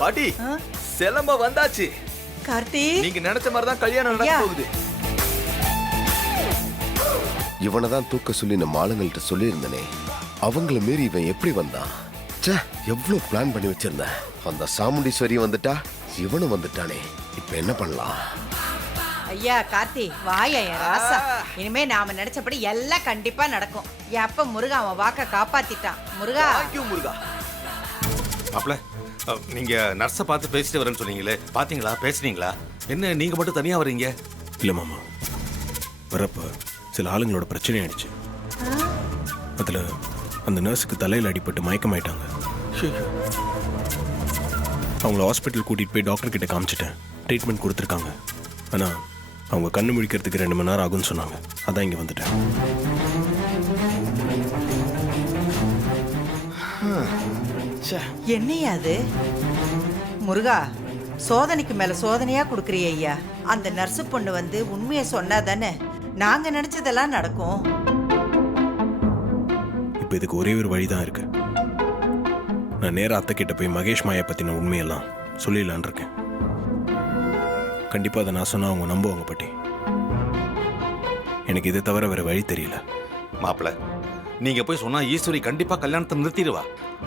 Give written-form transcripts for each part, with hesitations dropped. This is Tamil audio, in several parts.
பாட்டி சிலம்ப வந்தாச்சு. கார்த்தி, நீங்க நினைச்ச மாதிரி தான் கல்யாணம் நடக்க போகுது. இவனை தான் தூக்க சொல்லி நம்ம ஆளுங்கள்ட்ட சொல்லியிருந்தனே, அவங்கள மீறி இவன் எப்படி வந்தான்? எவ்வளவு பிளான் பண்ணி வச்சிருந்தேன். அந்த சாமுண்டீஸ்வரி வந்துட்டா, இவனும் வந்துட்டானே. இப்ப என்ன பண்ணலாம்? ஐயா கார்த்தி, வாயா என் ராசா. இனிமே நாம நினைச்சபடி எல்லாம் கண்டிப்பா நடக்கும். எப்ப முருகா அவன் வாக்க காப்பாத்திட்டான். முருகா, முருகா. மாப்ள, நீங்க நர்ஸை பார்த்து பேசிட்டு வரேன்னு சொன்னீங்களே, பாத்தீங்களா? பேசுனீங்களா? என்ன நீங்க மட்டும் தனியா வரீங்க? இல்ல மாமா, வரப்ப சில ஆளுங்களோட பிரச்சனை ஆயிடுச்சு. அதுல அந்த நர்ஸுக்கு தலையில் அடிபட்டு மயக்கமாயிட்டாங்க. அவங்கள ஹாஸ்பிட்டல் கூட்டிட்டு போய் டாக்டர் கிட்ட காமிச்சிட்டேன். ட்ரீட்மெண்ட் கொடுத்துருக்காங்க. ஆனா அவங்க கண்ணு முழிக்கிறதுக்கு 2 மணி நேரம் ஆகும்னு சொன்னாங்க. அதான் இங்க வந்துட்டேன். என்னையா அது? முருகா, சோதனைக்கு மேல சோதனையா குடுக்கறிய ஐயா. அந்த நர்ஸு பொண்ணு வந்து உண்மையை சொன்னா தானே நாங்க நினைச்சதெல்லாம் நடக்கும். இப்ப இதுக்கு ஒரே ஒரு வழிதான் இருக்கு. நான் நேரா அத்தை கிட்ட போய் மகேஷ் மாயா பத்தின உண்மையெல்லாம் சொல்லிடலான் இருக்கேன். கண்டிப்பா அதை நான் சொன்னா அவங்க நம்புவாங்க பாட்டி. எனக்கு இதை தவிர வேற வழி தெரியல. மாப்பிள, நீங்க போய் சொன்னா ஈஸ்வரி கண்டிப்பா கல்யாணத்தை நிறுத்திடுவா.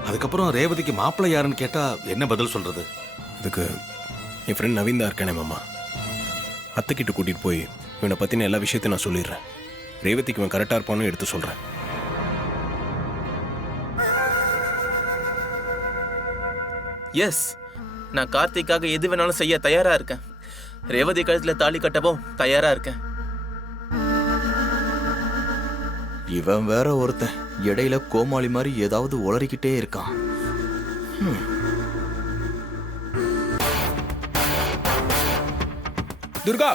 அதுக்கப்புறம் ரேவதிக்கு மாப்பிள்ளை யாருன்னு கேட்டா என்ன பதில் சொல்றது? அதுக்கு என் ஃப்ரெண்ட் நவீன் தான் இருக்கானே மாமா, அத்தை கிட்ட கூட்டிட்டு போய் இவனை பத்தின எல்லா விஷயத்தையும் நான் சொல்லிடுறேன். ரேவதிக்கு இவன் கரெக்டா இருப்பான்னு எடுத்து சொல்றேன். எஸ், நான் கார்த்திக்காக எது வேணாலும் செய்ய தயாரா இருக்கேன். ரேவதி கழுத்துல தாலி கட்டவும் தயாரா இருக்கேன். இவன் வேற ஒருத்தன் இடையில கோமாளி மாதிரி ஏதாவது உளறிக்கிட்டே இருக்கான். துர்கா,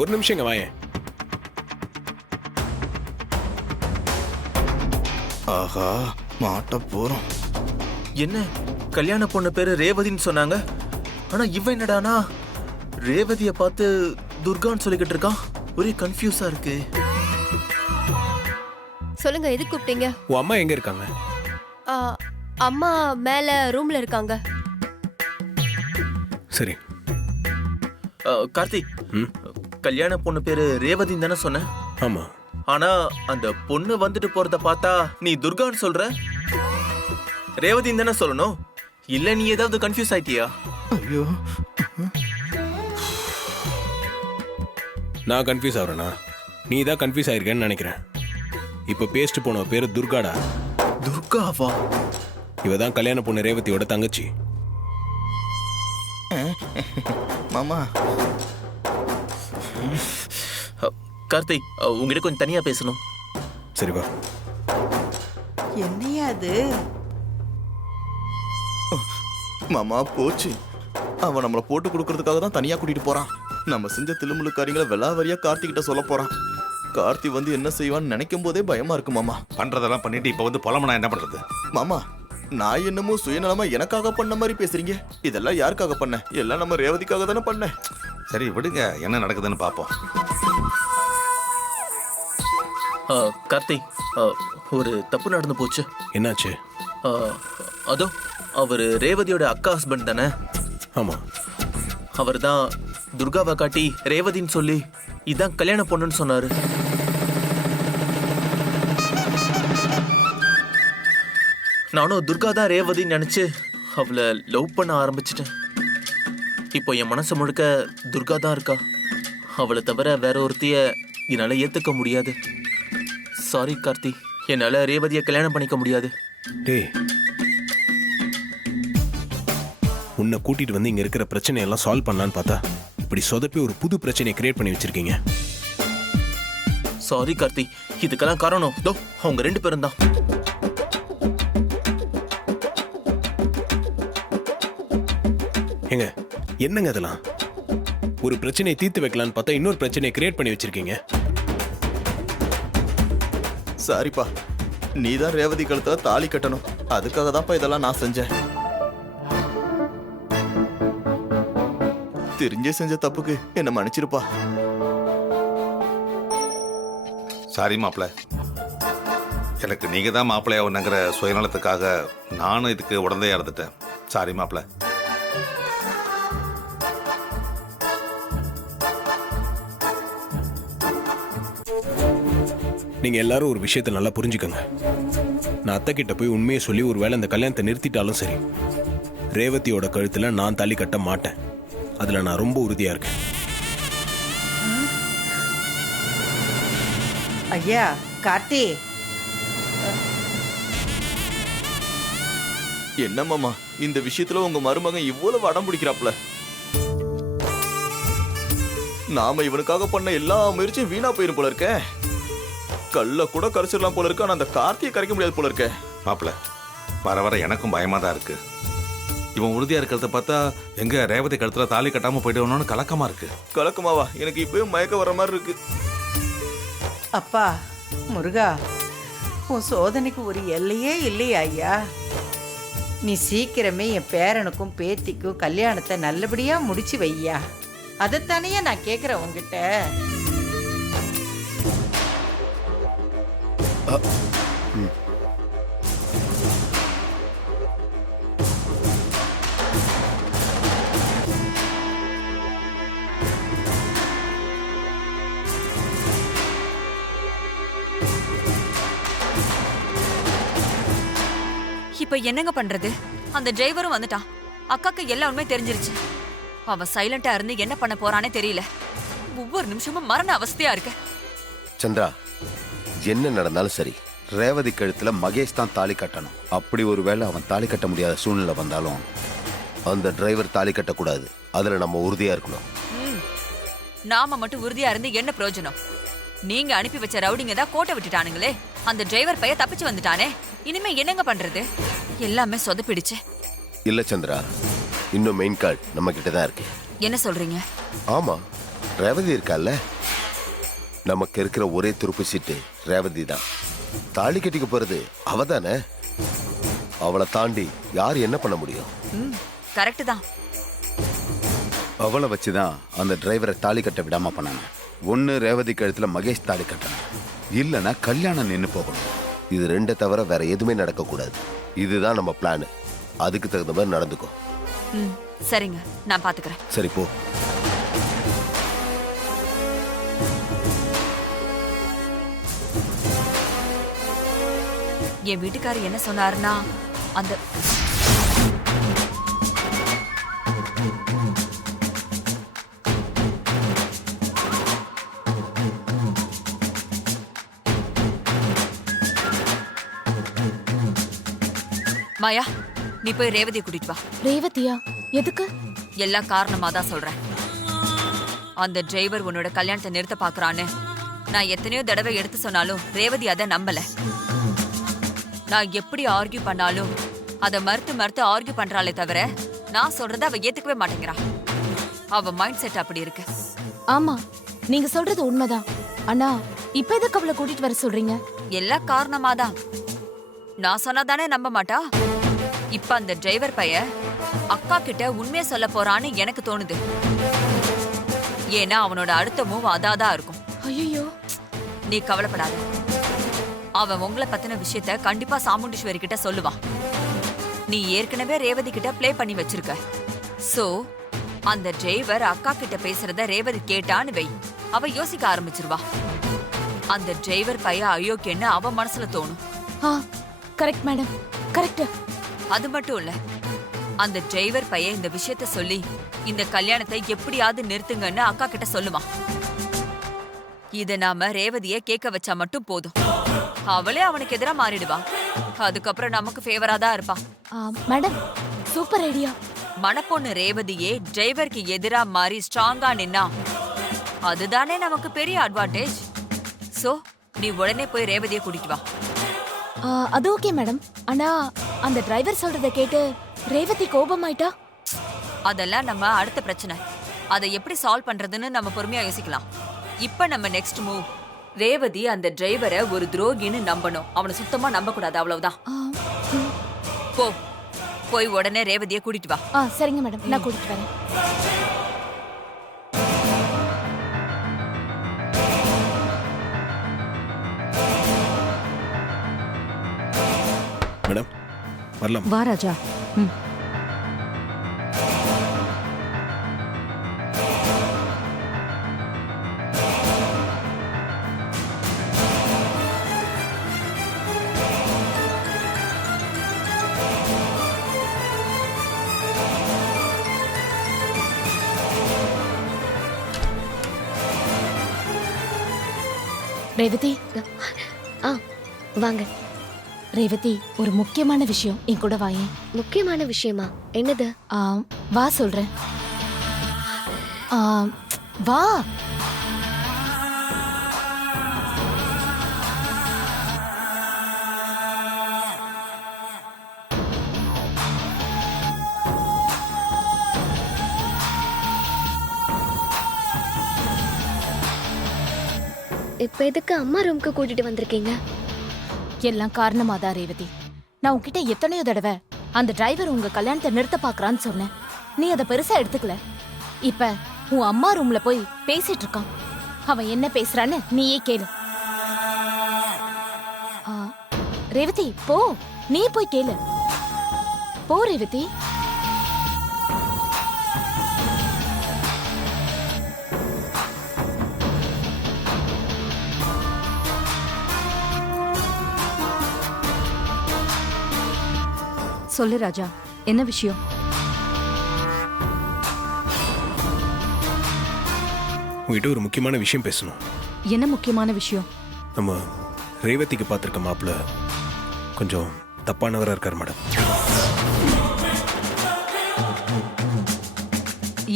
ஒரு நிமிஷங்க வாயேன். ஆஹா, மாட்ட போறோம். என்ன, கல்யாண பொண்ணு பேரு ரேவதின்னு சொன்னாங்க. ஆனா இவன் என்னடானா ரேவதிய பார்த்து துர்கான்னு சொல்லிக்கிட்டு இருக்கான். ஒரே கன்ஃபியூஸா இருக்கு. சொல்லுங்க, எதுக்கு கூப்பிட்டீங்க? உன் அம்மா எங்க இருக்காங்க? அம்மா மேல ரூம்ல இருக்காங்க. சரி. கார்த்திக், கல்யாண பொண்ணு பேரு ரேவதின்னு தானே சொன்ன? ஆமா. ஆனா அந்த பொண்ணு வந்துட்டு போறத பார்த்தா நீ துர்கான்னு சொல்ற. ரேவதின்னு தானே சொல்லணும். இல்ல நீ ஏதாவது கன்ஃபியூஸ் ஆயிட்டியா? ஐயோ, நான் கன்ஃபியூஸ் ஆகிறேனா? நீ தான் கன்ஃபியூஸ் ஆயிருக்கேன்னு நினைக்கிறேன். இப்ப பேசிட்டு போன பேரு துர்காடா. துர்காவா? இவ தான் கல்யாண பொண்ணு ரேவதியோட தங்கச்சி. மாமா. கார்த்திக், உங்ககிட்ட கொஞ்சம் தனியா பேசணும். சரி வா. என்னையா அது? மாமா போச்சு. அவன் நம்மளை போட்டு கொடுக்கறதுக்காக தான் தனியா கூட்டிட்டு போறான். நம்ம செஞ்ச தில்லுமுள்ளு காரியங்களை வெளாவரியா கார்த்தி கிட்ட சொல்ல போறான். கார்த்தி வந்து என்ன செய்வான்னு நினைக்கும் போதே பயமா இருக்கு மாமா. பண்றதெல்லாம் பண்ணிட்டு இப்ப வந்து புலம்புனா என்ன பண்றது? மாமா, நான் என்னமோ சுயநலமா எனக்காக பண்ண மாதிரி பேசுறீங்க. இதெல்லாம் யாருக்காக பண்ண? எல்லாம் நம்ம ரேவதிக்காக தானே பண்ண. சரி விடுங்க, என்ன நடக்குதுன்னு பாப்போம். கார்த்திக், ஒரு தப்பு நடந்து போச்சு. என்னாச்சு? அதோ அவரு ரேவதியோட அக்கா ஹஸ்பண்ட் தானே? ஆமா. அவர் தான் துர்காவை காட்டி ரேவதின்னு சொல்லி இதான் கல்யாண பொண்ணுன்னு சொன்னாரு. நானும் துர்கா தான் ரேவதின்னு நினைச்சு அவளை லவ் பண்ண ஆரம்பிச்சிட்டேன். இப்போ என் மனசு முழுக்க துர்கா தான் இருக்கா. அவளை தவிர வேற ஒருத்தைய என்னால ஏத்துக்க முடியாது. சாரி கார்த்தி, என்னால ரேவதியை கல்யாணம் பண்ணிக்க முடியாது. டேய், உன்னை கூட்டிட்டு வந்து இங்க இருக்கிற பிரச்சனையெல்லாம் சால்வ் பண்ணலான்னு பார்த்தா இப்படி சொதப்பி ஒரு புது பிரச்சனையை கிரியேட் பண்ணி வச்சிருக்கீங்க. சாரி கார்த்தி, இதுக்கெல்லாம் காரணம் தோ அவங்க 2 பேரும் தான். ஏங்க, என்னங்க அதெல்லாம்? ஒரு பிரச்சனையை தீர்த்து வைக்கலான்னு பார்த்தா இன்னொரு பிரச்சனையை கிரியேட் பண்ணி வச்சிருக்கீங்க. சாரிப்பா, நீதான் ரேவதி கழுத்துல தாலி கட்டணும். அதுக்காக தான்ப்பா இதெல்லாம் நான் செஞ்சேன். தெரிஞ்சே செஞ்ச தப்புக்கு என்ன மன்னிச்சிருப்பா. சாரி மாப்பிள்ள, எனக்கு நீங்க தான் மாப்பிள்ளையாவணுங்கிற சுயநலத்துக்காக நானும் இதுக்கு உடந்தையா இருந்துட்டேன். சாரி மாப்பிள்ள. நீங்க எல்லாரும் ஒரு விஷயத்தை நல்லா புரிஞ்சுக்கங்க. நான் அத்தை கிட்ட போய் உண்மையை சொல்லி ஒருவேளை இந்த கல்யாணத்தை நிறுத்திட்டாலும் சரி, ரேவதியோட கழுத்துல நான் தாலி கட்ட மாட்டேன். அதுல நான் ரொம்ப உறுதியா இருக்கேன். ஐயா கார்த்தி, என்ன மாமா இந்த விஷயத்துல உங்க மருமகன் இவ்வளவு அடம் பிடிக்கிறாப்ல? நாம இவனுக்காக பண்ண எல்லா முயற்சியும் வீணா போயிரும் போல இருக்க. கல்ல கூட கரைச்சிடலாம் போல இருக்கு, ஆனா அந்த கார்த்தியை கரைக்க முடியாது போல இருக்க. மாப்பிள்ள, வர வர எனக்கும் பயமா தான் இருக்கு. இவன் உறுதியா இருக்கிறத பார்த்தா எங்க ரேவதி கழுத்துல தாலி கட்டாம போயிடுவோம்னு கலக்கமா இருக்கு. கலக்கமாவா? எனக்கு இப்பவே மயக்க வர மாதிரி இருக்கு. அப்பா முருகா, உன் சோதனைக்கு ஒரு எல்லையே இல்லையா ஐயா? நீ சீக்கிரமே என் பேரனுக்கும் பேத்திக்கும் கல்யாணத்தை நல்லபடியா முடிச்சு வையா. அதைத்தானே நான் கேட்குறேன் உங்ககிட்ட. இப்ப என்னங்க பண்றது? அந்த டிரைவரும் வந்துட்டான். அக்காக்கு எல்லா உண்மை தெரிஞ்சிருச்சு. அவன் சைலண்டா இருந்து என்ன பண்ண போறானே தெரியல. ஒவ்வொரு நிமிஷமும் மரண அவஸ்தையா இருக்கு. சந்திரா, என்ன நடந்தாலும் சரி, ரேவதி கழுத்துல மகேஷ் தான் தாலி கட்டணும். அப்படி ஒருவேளை அவன் தாலி கட்ட முடியாத சூழ்நிலை வந்தாலும் அந்த டிரைவர் தாலி கட்டக்கூடாது. அதுல நம்ம உறுதியா இருக்கணும். நாம மட்டும் உறுதியா இருந்து என்ன பிரயோஜனம்? நீங்க அனுப்பி வச்ச ரவுடிங்க தான் கோட்டை விட்டுட்டானுங்களே. அந்த டிரைவர் பைய தப்பிச்சு வந்துட்டானே. இனிமே என்னங்க பண்றது? எல்லாமே சொதப்பிடுச்சு. இல்ல சந்திரா, இன்னும் மெயின் கார்டு நம்ம கிட்ட தான் இருக்கு. என்ன சொல்றீங்க? ஆமா, ரேவதி இருக்கால, நமக்கு இருக்கிற ஒரே துருப்பு சீட்டு ரேவதி தான். தாலி கட்டிக்க போறது அவதானே. அவளை தாண்டி யார் என்ன பண்ண முடியும்? கரெக்ட் தான். அவளை வச்சுதான் அந்த டிரைவரை தாலி கட்ட விடாம பண்ணணும். ஒன்னு ரேவதி கழுத்துல மகேஷ் தாலி கட்டணும், இல்லைன்னா கல்யாணம் நின்று போகணும். இது ரெண்டை தவிர வேற எதுவுமே நடக்க கூடாது. இதுதான் நம்ம பிளான். அதுக்கு தகுந்த மாதிரி நடந்துக்கோ. சரிங்க, நான் பாத்துக்கிறேன். சரி போ. என் வீட்டுக்காரர் என்ன சொன்னாருன்னா, அந்த மாயா, நீ போய் ரேவதியை கூட்டிட்டு வா. ரேவதியா? எதுக்கு? எல்லாம் காரணமா தான் சொல்றேன். அந்த டிரைவர் உன்னோட கல்யாணத்தை நிறுத்த பாக்குறான்னு நான் எத்தனையோ தடவை எடுத்து சொன்னாலும் ரேவதி அதை நம்பல. நான் எப்படி ஆர்கியூ பண்ணாலும் அதை மறுத்து ஆர்கியூ பண்றாளே தவிர நான் சொல்றத அவ ஏத்துக்கவே மாட்டேங்கிறா. அவ மைண்ட் செட் அப்படி இருக்கு. ஆமா, நீங்க சொல்றது உண்மைதான். அண்ணா, இப்ப எதுக்கு அவளை கூட்டிட்டு வர சொல்றீங்க? எல்லா காரணமா தான். நான் சொன்னாதானே நம்ப மாட்டா. இப்ப அந்த டிரைவர் பைய அக்கா கிட்ட உண்மையை சொல்ல போறான்னு எனக்கு தோணுது. ஏன்னா அவனோட அடுத்த மூவ் அதாதான் இருக்கும். ஐயோ, நீ கவலைப்படாத. அவன் உங்களை பத்தின விஷயத்த கண்டிப்பா சாமுண்டீஸ்வரி கிட்ட சொல்லுவான். நீ ஏற்கனவே ரேவதி கிட்ட ப்ளே பண்ணி வச்சிருக்க. சோ அந்த டிரைவர் அக்கா கிட்ட பேசுறத ரேவதி கேட்டான்னு வை, அவ யோசிக்க ஆரம்பிச்சிருவா. அந்த டிரைவர் பைய அயோக்கியன்னு அவ மனசுல தோணும். Correct madam, correct. அது மட்டும் இல்ல, அந்த டிரைவர் பைய இந்த விஷயத்த சொல்லி இந்த கல்யாணத்தை எப்படியாவது நிறுத்துங்கன்னு அக்கா கிட்ட சொல்லுவான். இத நாம ரேவதிய கேட்க வச்சா மட்டும் போதும். அவளே அவனுக்கு எதிரா மாறிடுவா. அதுக்கப்புறம் நமக்கு ஃபேவரா தான் இருப்பா. Madam, super idea. மணப்பொண்ணு ரேவதியே டிரைவருக்கு எதிரா மாறி ஸ்ட்ராங்கா நின்னா அதுதானே நமக்கு பெரிய அட்வான்டேஜ். சோ நீ உடனே போய் ரேவதியை கூட்டிட்டு வா. அது ஓகே மேடம். ஆனா அந்த டிரைவர் சொல்றத கேட்டு ரேவதி கோபமாயிட்டா? அதெல்லாம் நம்ம அடுத்த பிரச்சனை. அதை எப்படி சால்வ் பண்றதுன்னு நம்ம பொறுமையா யோசிக்கலாம். இப்ப நம்ம நெக்ஸ்ட் மூவ், ரேவதி அந்த டிரைவரை ஒரு துரோகின்னு நம்பணும். அவனை சுத்தமா நம்ப கூடாது, அவ்வளவுதான். போய் உடனே ரேவதியை கூட்டிட்டு வா. சரிங்க மேடம், நான் கூட்டிட்டு வரேன். வரலாம். வா ராஜா. ம். ரேவதி, ஆ வாங்க. ரேவதி, ஒரு முக்கியமான விஷயம், என் கூட வாயேன். முக்கியமான விஷயமா? என்னது? வா சொல்றேன். வா. இப்ப எதுக்கு அம்மா ரூமுக்கு கூட்டிட்டு வந்திருக்கீங்க? எல்லாம் காரணமாதான் ரேவதி. நான் உன்கிட்ட எத்தனையோ தடவை அந்த டிரைவர் உங்க கல்யாணத்தை நிறுத்த பாக்குறான்னு சொன்னேன். நீ அதை பெருசா எடுத்துக்கல. இப்ப உன் அம்மா ரூம்ல போய் பேசிட்டு இருக்கான். அவன் என்ன பேசுறான்னு நீயே கேளு. ரேவதி போ, நீ போய் கேளு. போ ரேவதி. சொல்லு ராஜா, என்ன விஷயம்? உங்ககிட்ட ஒரு முக்கியமான விஷயம் பேசணும். என்ன முக்கியமான விஷயம்? நம்ம ரேவதிக்கு பார்த்துருக்க மாப்பிள்ள கொஞ்சம் தப்பானவராக இருக்கார் மேடம்.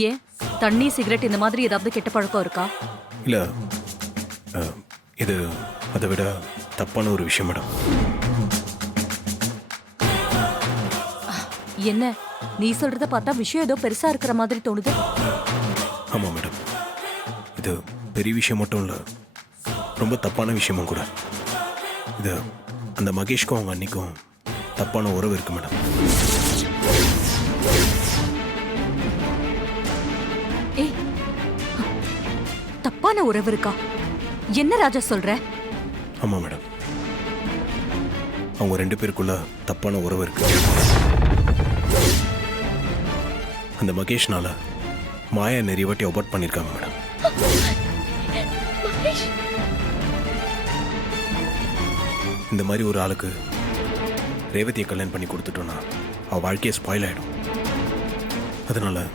ஏன், தண்ணி சிகரெட் இந்த மாதிரி ஏதாவது கெட்ட பழக்கம் இருக்கா? இல்லை, இது அதை விட தப்பான ஒரு விஷயம் மேடம். என்ன, நீ சொல்றத பார்த்தா விஷயம் ஏதோ பெருசா இருக்கிற மாதிரி தோணுது. ஆமாம் மேடம், இது பெரிய விஷயம் மட்டும் இல்லை, ரொம்ப தப்பான விஷயமும் கூட. இது அந்த மகேஷ்க்கும் அவங்க அன்னிக்கும் தப்பான உறவு இருக்கு மேடம். ஏய், தப்பான உறவு இருக்கா? என்ன ராஜா சொல்ற? ஆமாம் மேடம், அவங்க 2 பேருக்குள்ள தப்பான உறவு இருக்கு. அந்த மகேஷ்னால மாயா நிறைய வாட்டி அபார்ட் பண்ணியிருக்காங்க மேடம். இந்த மாதிரி ஒரு ஆளுக்கு ரேவதியை கல்யாணம் பண்ணி கொடுத்துட்டோன்னா அவள் வாழ்க்கையை ஸ்பாயில் ஆகிடும். அதனால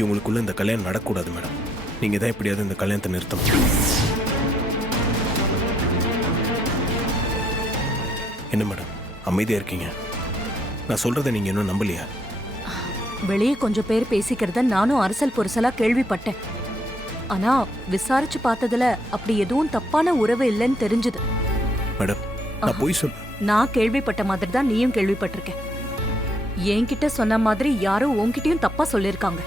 இவங்களுக்குள்ள இந்த கல்யாணம் நடக்கக்கூடாது மேடம். நீங்கள் தான் எப்படியாவது இந்த கல்யாணத்தை நிறுத்தணும். என்ன மேடம் அமைதியாக இருக்கீங்க? நான் சொல்கிறத நீங்கள் இன்னும் நம்பலையா? வெளியே கொஞ்சம் பேர் பேசிக்கிறத நானும் அரசல் புரசலா கேள்விப்பட்டேன். ஆனா விசாரிச்சு பார்த்ததுல அப்படி எதுவும் தப்பான உறவு இல்லைன்னு தெரிஞ்சது. மேடம், நான் போய் சொல்ல. நான் கேள்விப்பட்ட மாதிரி தான் நீயும் கேள்விப்பட்டிருக்க. என்கிட்ட சொன்ன மாதிரி யாரோ உன்கிட்டயும் தப்பா சொல்லிருக்காங்க.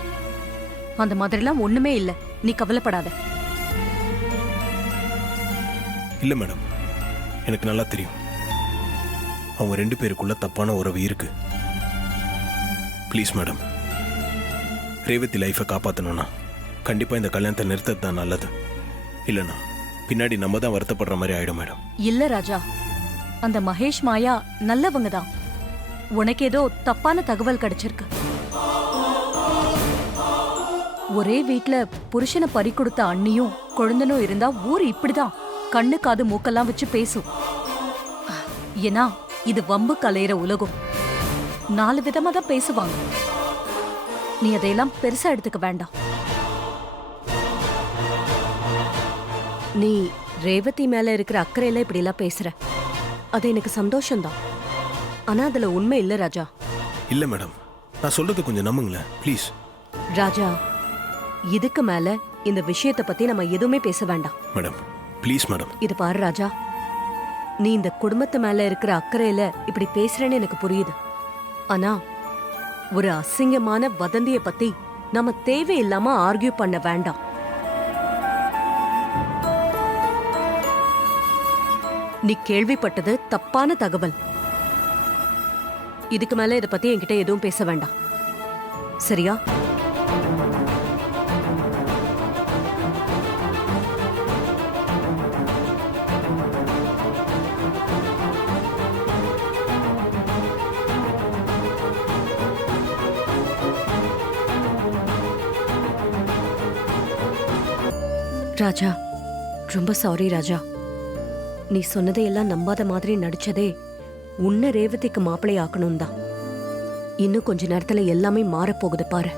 அந்த மாதிரிலாம் ஒண்ணுமே இல்ல, நீ கவலைப்படாத. இல்லை மேடம், எனக்கு நல்லா தெரியும் அவங்க 2 பேருக்குள்ள தப்பான உறவு இருக்கு. ப்ளீஸ் மேடம், ரேவதி லைஃபை காப்பாற்றணும்னா கண்டிப்பாக இந்த கல்யாணத்தை நிறுத்தது தான் நல்லது. இல்லைன்னா பின்னாடி நம்ம தான் வருத்தப்படுற மாதிரி ஆயிடும் மேடம். இல்ல ராஜா, அந்த மகேஷ் மாயா நல்லவங்க தான். உனக்கு ஏதோ தப்பான தகவல் கிடைச்சிருக்கு. ஒரே வீட்ல புருஷனை பறி கொடுத்த அண்ணியும் குழந்தனும் இருந்தா ஊர் இப்படிதான் கண்ணு காது மூக்கெல்லாம் வச்சு பேசும். ஏன்னா இது வம்பு கலையிற உலகம். 4 விதமா தான் பேசுவாங்க. நீ அதையெல்லாம் பெருசா எடுத்துக்க வேண்டாம். நீ ரேவதி மேல இருக்கிற அக்கறையில இப்படி எல்லாம் பேசுற, அது எனக்கு சந்தோஷம்தான். ஆனா அதுல உண்மை இல்ல ராஜா. இல்லை மேடம், நான் சொல்றது கொஞ்சம் நம்புங்களேன் ப்ளீஸ். ராஜா, இதுக்கு மேல இந்த விஷயத்தை பத்தி நம்ம எதுவுமே பேச வேண்டாம். Madam please madam. இது பாரு ராஜா, நீ இந்த குடும்பத்து மேல இருக்கிற அக்கறையில இப்படி பேசுறேன்னு எனக்கு புரியுது. ஆனா ஒரு அசிங்கமான வதந்திய பத்தி நம்ம தேவையில்லாம ஆர்கியூ பண்ண வேண்டாம். நீ கேள்விப்பட்டது தப்பான தகவல். இதுக்கு மேல இத பத்தி என்கிட்ட எதுவும் பேச வேண்டாம், சரியா? ராஜா, ரொம்ப சாரி ராஜா. நீ சொன்னதையெல்லாம் நம்பாத மாதிரி நடிச்சதே உன்னை ரேவதிக்கு மாப்பிள்ளை ஆக்கணும் தான். இன்னும் கொஞ்ச நேரத்துல எல்லாமே மாறப்போகுது பாரு.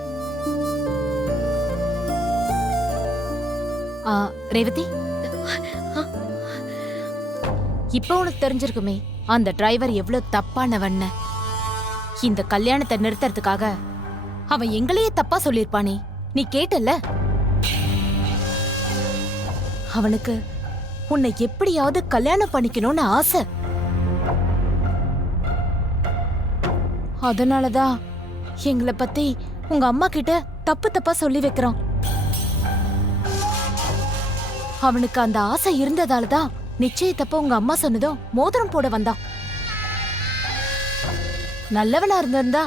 ரேவதி, இப்ப உனக்கு தெரிஞ்சிருக்குமே அந்த டிரைவர் எவ்வளவு தப்பானவன்னு. இந்த கல்யாணத்தை நிறுத்துறதுக்காக அவன் எங்களையே தப்பா சொல்லிருப்பானே, நீ கேட்டல்ல? அவனுக்கு உன்னை எப்படியாவது கல்யாணம் பண்ணிக்கணும்னு ஆசை. அதனாலதான் எங்களை பத்தி உங்க அம்மா கிட்ட தப்பு தப்பா சொல்லி வைக்கிறான். அவனுக்கு அந்த ஆசை இருந்ததாலதான் நிச்சயத்தப்ப உங்க அம்மா சொன்னதும் மோதிரம் போட வந்தான். நல்லவனா இருந்திருந்தா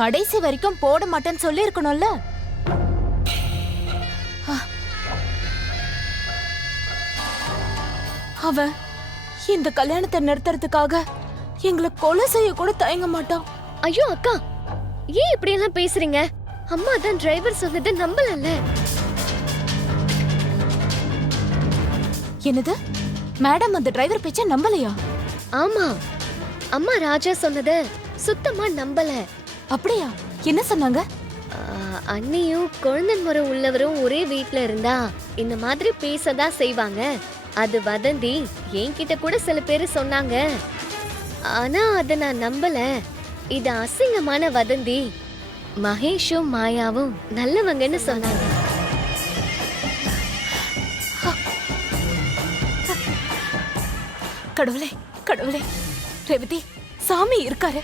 கடைசி வரைக்கும் போட மாட்டேன்னு சொல்லி இருக்கணும்ல. அவன் இந்த கல்யாணத்தை நிறுத்துறதுக்காக எங்களை கொலை செய்ய கூட தயங்க மாட்டான். ஐயோ அக்கா, ஏன் இப்படி எல்லாம் பேசுறீங்க? அம்மா தான் டிரைவர் சொன்னதை நம்பலல்ல. என்னது? மேடம் அந்த டிரைவர் பேச்ச நம்பலையா? ஆமா, அம்மா ராஜா சொன்னத சுத்தமா நம்பல. அப்படியா? என்ன சொன்னாங்க? அண்ணியும் குழந்தன் முறை உள்ளவரும் ஒரே வீட்ல இருந்தா இந்த மாதிரி பேசதான் செய்வாங்க. அது வதந்தி. என்கிட்ட கூட சில பேரு சொன்னாங்க. ஆனா அத நான் நம்பல. இது அசிங்கமான வதந்தி. மகேஷும் மாயாவும் நல்லவங்கன்னு சொன்னாங்க. கடவுளே, கடவுளே, ரேவதி, சாமி இருக்காரு.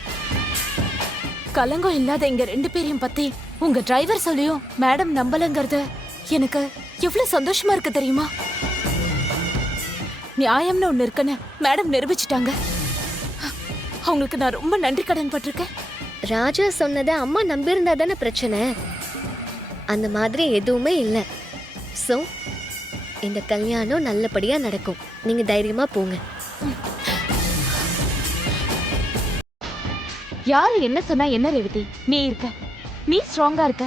கலங்கம் இல்லாத எங்க 2 பேரையும் பத்தி உங்க டிரைவர் சொல்லியும் மேடம் நம்பலங்கிறது எனக்கு எவ்வளவு சந்தோஷமா இருக்கு தெரியுமா? நியாயம்னு ஒண்ணு இருக்குன்னு மேடம் நிரூபிச்சிட்டாங்க. அவங்களுக்கு நான் ரொம்ப நன்றி கடன் பட்டிருக்கேன். ராஜா சொன்னதை அம்மா நம்பியிருந்தா தானே பிரச்சனை. அந்த மாதிரி எதுவுமே இல்லை. சோ இந்த கல்யாணம் நல்லபடியா நடக்கும். நீங்க தைரியமா போங்க. யாரு என்ன சொன்னா என்ன ரேவதி? நீ இருக்க, நீ ஸ்ட்ராங்கா இருக்க.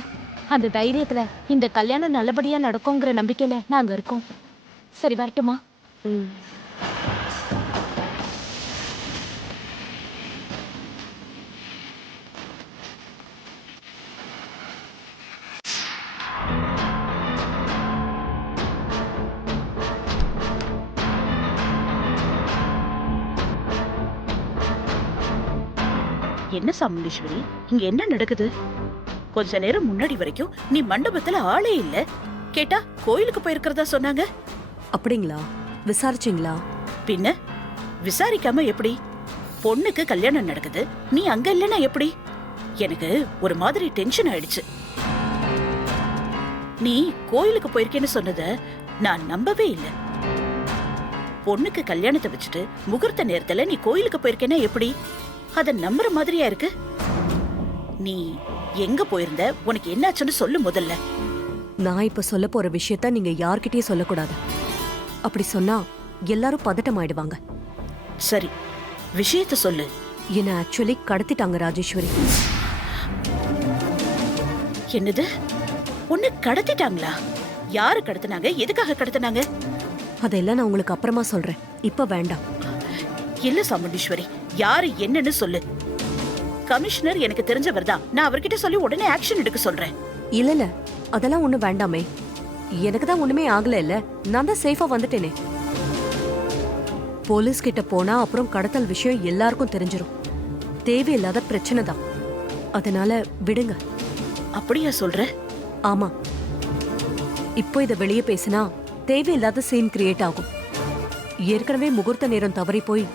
அந்த தைரியத்துல இந்த கல்யாணம் நல்லபடியா நடக்குங்கிற நம்பிக்கையில நாங்க இருக்கோம். சரி, வரட்டுமா? என்ன சாமுண்டீஸ்வரி, இங்க என்ன நடக்குது? கொஞ்ச நேரம் முன்னாடி வரைக்கும் நீ மண்டபத்துல ஆளே இல்ல. கேட்டா கோயிலுக்கு போயிருக்கிறதா சொன்னாங்க. அப்படிங்களா? விசாரிச்சீங்களா? பின்ன விசாரிக்காம எப்படி? பொண்ணுக்கு கல்யாணம் நடக்குது, நீ அங்க இல்லைன்னா எப்படி? எனக்கு ஒரு மாதிரி டென்ஷன் ஆயிடுச்சு. நீ கோயிலுக்கு போயிருக்கேன்னு சொன்னத நான் நம்பவே இல்லை. பொண்ணுக்கு கல்யாணத்தை வச்சுட்டு முகூர்த்த நேரத்துல நீ கோயிலுக்கு போயிருக்கேன்னா எப்படி? அத நம்புற மாதிரியா இருக்கு. நீ எங்க போயிருந்த? உனக்கு என்னாச்சுன்னு சொல்லு முதல்ல. நான் இப்ப சொல்ல போற விஷயத்த நீங்க யார்கிட்டயும் சொல்லக்கூடாது. அப்படி சொன்னா எல்லாரும் பதட்டம் ஆயிடுவாங்க. சரி, விஷயத்த சொல்லு. என்ன ஆக்சுவலி கடத்திட்டாங்க ராஜேஸ்வரி. என்னது? உன்னை கடத்திட்டாங்களா? யாரு கடத்தினாங்க? எதுக்காக கடத்தினாங்க? அதெல்லாம் நான் உங்களுக்கு அப்புறமா சொல்றேன், இப்ப வேண்டாம். இல்ல சாமுண்டீஸ்வரி, யாரு என்னன்னு சொல்லு. கமிஷனர் எனக்கு தெரிஞ்சவர் தான். நான் அவர்கிட்ட சொல்லி உடனே ஆக்ஷன் எடுக்க சொல்றேன். இல்ல, அதெல்லாம் ஒண்ணு வேண்டாமே. எனக்கு தான் ஒண்ணுமே ஆகல இல்ல. நான் தான் சேஃபா வந்துட்டேனே. போலீஸ் கிட்ட போனா அப்புறம் கடத்தல் விஷயம் எல்லாருக்கும் தெரிஞ்சிரும். தேவையில்லாத பிரச்சனை தான். அதனால விடுங்க. அப்படியா சொல்ற? ஆமா, இப்போ இத வெளியே பேசினா தேவையில்லாத சீன் கிரியேட் ஆகும். ஏற்கனவே முகூர்த்த நேரம் தவறி போய்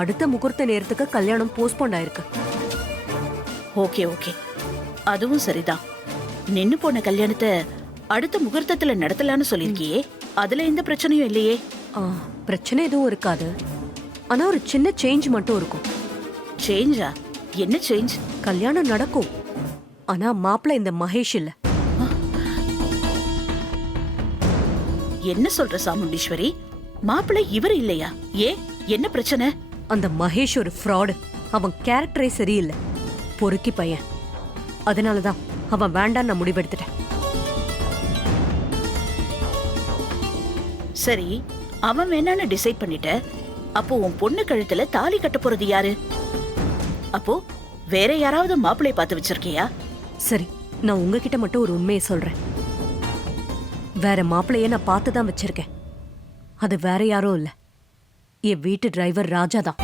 அடுத்த முகூர்த்த நேரத்துக்கு கல்யாணம் போஸ்ட்போன் ஆயிருக்கு. ஓகே ஓகே, அதுவும் சரிதான். நின்னு போன கல்யாணத்தை அடுத்த முகூர்த்தத்துல நடத்தலான்னு சொல்லிருக்கியே, அதுல எந்த பிரச்சனையும் இல்லையே. பிரச்சனை எதுவும் இருக்காது. ஆனா ஒரு சின்ன சேஞ்ச் மட்டும் இருக்கும். சேஞ்சா? என்ன சேஞ்ச்? கல்யாணம் நடக்கும், ஆனா மாப்பிள்ளை இந்த மகேஷ் இல்ல. என்ன சொல்ற சாமுண்டீஸ்வரி? மாப்பிள்ளை இவர் இல்லையா? என்ன பிரச்சனை? அந்த மகேஷ் ஒரு ஃப்ராடு. அவன் கேரக்டரே சரியில்லை, பொறுக்கி பையன். அதனாலதான் அவன் வேண்டான்னு நான் முடிவெடுத்துட்டேன். சரி, அவன் வேணான்னு டிசைட் பண்ணிட்ட. அப்போ உன் பொண்ணு கழுத்துல தாலி கட்ட போறது யாரு? அப்போ வேற யாராவது மாப்பிள்ளை பார்த்து வச்சிருக்கியா? சரி, நான் உங்ககிட்ட மட்டும் ஒரு உண்மையை சொல்றேன். வேற மாப்பிள்ளைய நான் பார்த்து தான் வச்சிருக்கேன். அது வேற யாரும் இல்ல, என் வீட்டு டிரைவர் ராஜா தான்.